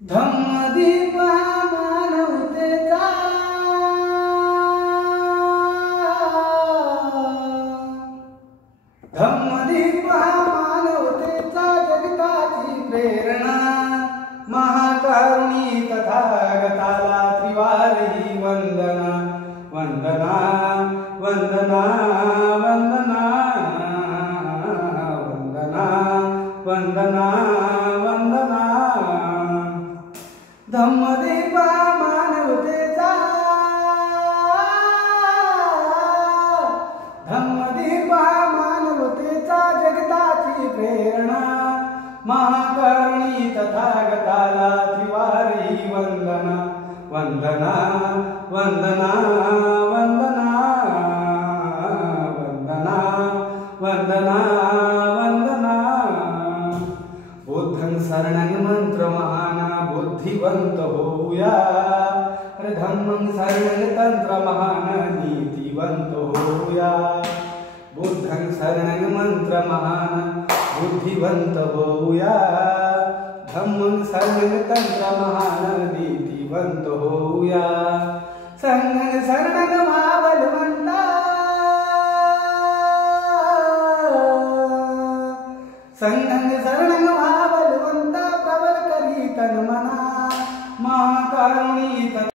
धम्मदीप मानवतेचा धम्मदीप मानवतेचा जगताची प्रेरणा महाकारुणी तथागताला त्रिवारी वंदना वंदना वंदना वंदना वंदना वंदना वंदना धम्मदीप मानवतेचा धम्मदीप मानवतेचा जगताची प्रेरणा महाकारुणी तथागताला त्रिवारी वंदना वंदना वंदना वंदना वंदना वंदना वंदना बुद्धं शरणं मंत्र महाना बुद्धिवंत होऊया अरे धम्मं शरणं तंत्र महान नीतिवंत होऊया बुद्धं शरणं मंत्र महान बुद्धिवंत होऊया धम्मं शरणं तंत्र महान नीतिवंत होऊया संघं शरणं महाबलवंता संघं शरणं